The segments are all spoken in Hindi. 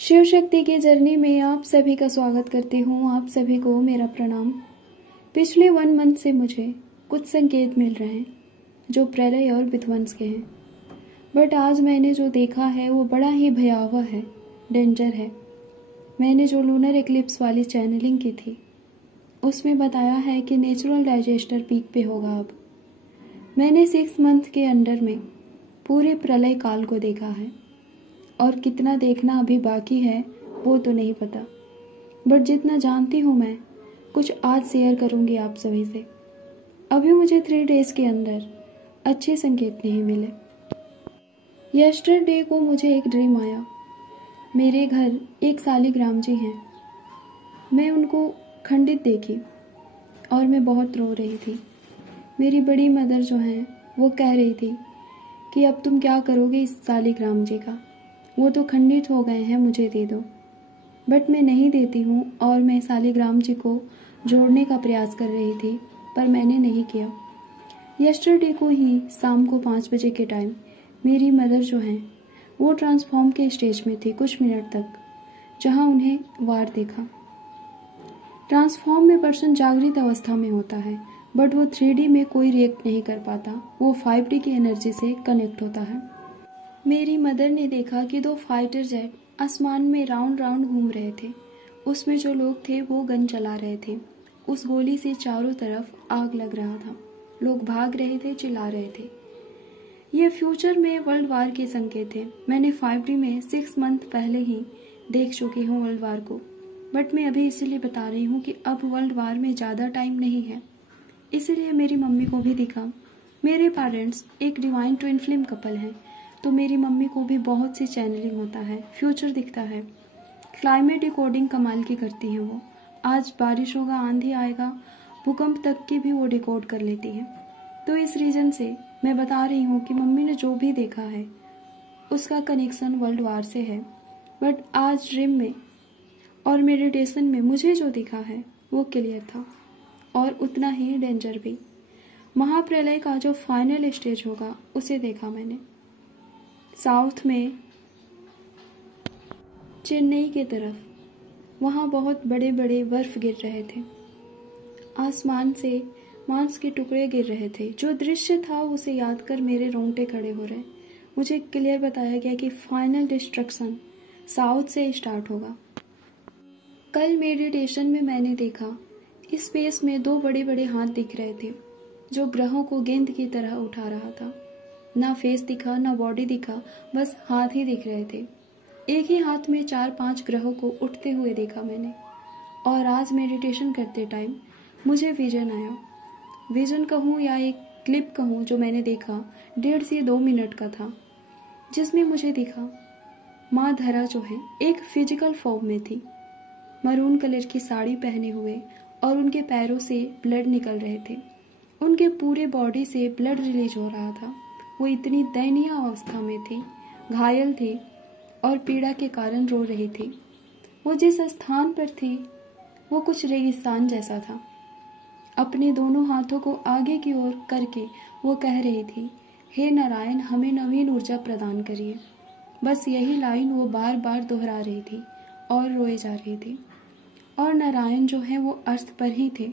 शिव शक्ति की जर्नी में आप सभी का स्वागत करती हूँ। आप सभी को मेरा प्रणाम। पिछले 1 मंथ से मुझे कुछ संकेत मिल रहे हैं जो प्रलय और विध्वंस के हैं, बट आज मैंने जो देखा है वो बड़ा ही भयावह है, डेंजर है। मैंने जो लूनर एक्लिप्स वाली चैनलिंग की थी उसमें बताया है कि नेचुरल डाइजेस्टर पीक पे होगा। अब मैंने 6 मंथ के अंडर में पूरे प्रलय काल को देखा है और कितना देखना अभी बाकी है वो तो नहीं पता, बट जितना जानती हूँ मैं कुछ आज शेयर करूँगी आप सभी से। अभी मुझे 3 डेज के अंदर अच्छे संकेत नहीं मिले। यस्टरडे को मुझे एक ड्रीम आया। मेरे घर एक सालिग्राम जी हैं। मैं उनको खंडित देखी और मैं बहुत रो रही थी। मेरी बड़ी मदर जो हैं वो कह रही थी कि अब तुम क्या करोगे इस सालिग्राम जी का, वो तो खंडित हो गए हैं, मुझे दे दो। बट मैं नहीं देती हूँ और मैं सालिग्राम जी को जोड़ने का प्रयास कर रही थी, पर मैंने नहीं किया। यस्टरडे को ही शाम को 5 बजे के टाइम मेरी मदर जो हैं वो ट्रांसफॉर्म के स्टेज में थी कुछ मिनट तक, जहाँ उन्हें वार देखा। ट्रांसफॉर्म में पर्सन जागृत अवस्था में होता है, बट वो 3D में कोई रिएक्ट नहीं कर पाता, वो 5D की एनर्जी से कनेक्ट होता है। मेरी मदर ने देखा कि 2 फाइटर जेट आसमान में राउंड राउंड घूम रहे थे। उसमें जो लोग थे वो गन चला रहे थे। उस गोली से चारों तरफ आग लग रहा था। लोग भाग रहे थे, चिल्ला रहे थे। ये फ्यूचर में वर्ल्ड वार के संकेत थे। मैंने 5D में 6 मंथ पहले ही देख चुकी हूँ वर्ल्ड वार को, बट मैं अभी इसीलिए बता रही हूँ कि अब वर्ल्ड वार में ज़्यादा टाइम नहीं है। इसीलिए मेरी मम्मी को भी दिखा। मेरे पेरेंट्स एक डिवाइन ट्विन फ्लेम कपल हैं, तो मेरी मम्मी को भी बहुत सी चैनलिंग होता है, फ्यूचर दिखता है। क्लाइमेट डिकोडिंग कमाल की करती हैं वो। आज बारिश होगा, आंधी आएगा, भूकंप तक की भी वो डिकोड कर लेती हैं। तो इस रीजन से मैं बता रही हूँ कि मम्मी ने जो भी देखा है उसका कनेक्शन वर्ल्ड वार से है। बट आज ड्रीम में और मेडिटेशन में मुझे जो दिखा है वो क्लियर था और उतना ही डेंजर भी। महाप्रलय का जो फाइनल स्टेज होगा उसे देखा मैंने। साउथ में चेन्नई के तरफ, वहाँ बहुत बड़े बड़े बर्फ गिर रहे थे। आसमान से मांस के टुकड़े गिर रहे थे। जो दृश्य था उसे याद कर मेरे रोंगटे खड़े हो रहे। मुझे क्लियर बताया गया कि फाइनल डिस्ट्रक्शन साउथ से स्टार्ट होगा। कल मेडिटेशन में मैंने देखा इस स्पेस में 2 बड़े बड़े हाथ दिख रहे थे जो ग्रहों को गेंद की तरह उठा रहा था। ना फेस दिखा, ना बॉडी दिखा, बस हाथ ही दिख रहे थे। एक ही हाथ में 4-5 ग्रहों को उठते हुए देखा मैंने। और आज मेडिटेशन करते टाइम मुझे विजन आया। विजन कहूँ या एक क्लिप कहूँ जो मैंने देखा 1.5 से 2 मिनट का था, जिसमें मुझे दिखा माँ धरा जो है एक फिजिकल फॉर्म में थी। मरून कलर की साड़ी पहने हुए और उनके पैरों से ब्लड निकल रहे थे। उनके पूरे बॉडी से ब्लड रिलीज हो रहा था। वो इतनी दयनीय अवस्था में थी, घायल थी और पीड़ा के कारण रो रही थी। वो जिस स्थान पर थी वो कुछ रेगिस्तान जैसा था। अपने दोनों हाथों को आगे की ओर करके वो कह रही थी, हे नारायण, हमें नवीन ऊर्जा प्रदान करिए। बस यही लाइन वो बार बार दोहरा रही थी और रोए जा रही थी। और नारायण जो है वो अर्थ पर ही थे।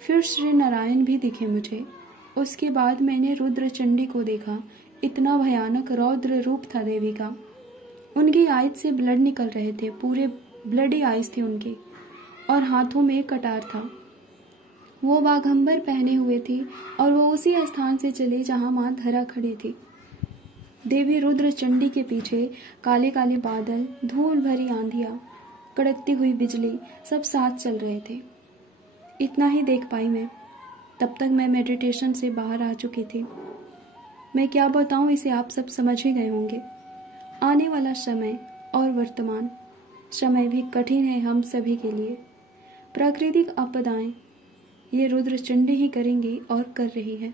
फिर श्री नारायण भी दिखे मुझे। उसके बाद मैंने रुद्र चंडी को देखा। इतना भयानक रौद्र रूप था देवी का। उनकी आइज से ब्लड निकल रहे थे, पूरे ब्लडी आइज थी उनकी, और हाथों में कटार था। वो बाघंबर पहने हुए थी और वो उसी स्थान से चली जहां माँ धरा खड़ी थी। देवी रुद्र चंडी के पीछे काले काले बादल, धूल भरी आंधियां, कड़कती हुई बिजली, सब साथ चल रहे थे। इतना ही देख पाई मैं। तब तक मैं मेडिटेशन से बाहर आ चुकी थी। मैं क्या बताऊं, इसे आप सब समझ ही गए होंगे। आने वाला समय और वर्तमान समय भी कठिन है हम सभी के लिए। प्राकृतिक आपदाएं ये रुद्र चंडी ही करेंगी और कर रही है।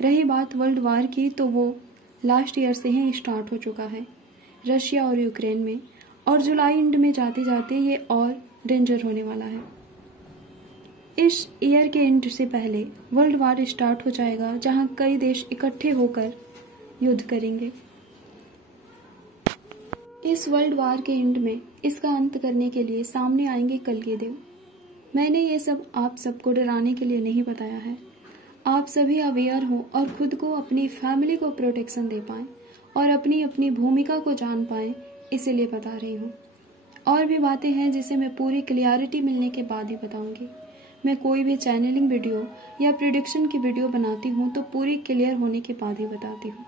रही बात वर्ल्ड वार की, तो वो लास्ट ईयर से ही स्टार्ट हो चुका है रशिया और यूक्रेन में, और जुलाई एंड में जाते जाते ये और डेंजर होने वाला है। इस ईयर के एंड से पहले वर्ल्ड वार स्टार्ट हो जाएगा, जहां कई देश इकट्ठे होकर युद्ध करेंगे। इस वर्ल्ड वार के एंड में इसका अंत करने के लिए सामने आएंगे कल के देव। मैंने ये सब आप सबको डराने के लिए नहीं बताया है। आप सभी अवेयर हो और खुद को, अपनी फैमिली को प्रोटेक्शन दे पाएं और अपनी अपनी भूमिका को जान पाएं, इसीलिए बता रही हूँ। और भी बातें हैं जिसे मैं पूरी क्लियरिटी मिलने के बाद ही बताऊंगी। मैं कोई भी चैनलिंग वीडियो या प्रिडिक्शन की वीडियो बनाती हूँ तो पूरी क्लियर होने के बाद ही बताती हूँ,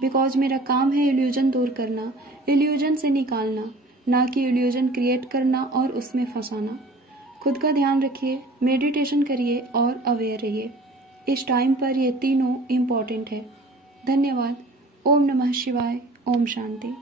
बिकॉज मेरा काम है इल्यूजन दूर करना, इल्यूजन से निकालना, ना कि इल्यूजन क्रिएट करना और उसमें फंसाना। खुद का ध्यान रखिए, मेडिटेशन करिए और अवेयर रहिए। इस टाइम पर ये तीनों इम्पॉर्टेंट है। धन्यवाद। ओम नमः शिवाय। ओम शांति।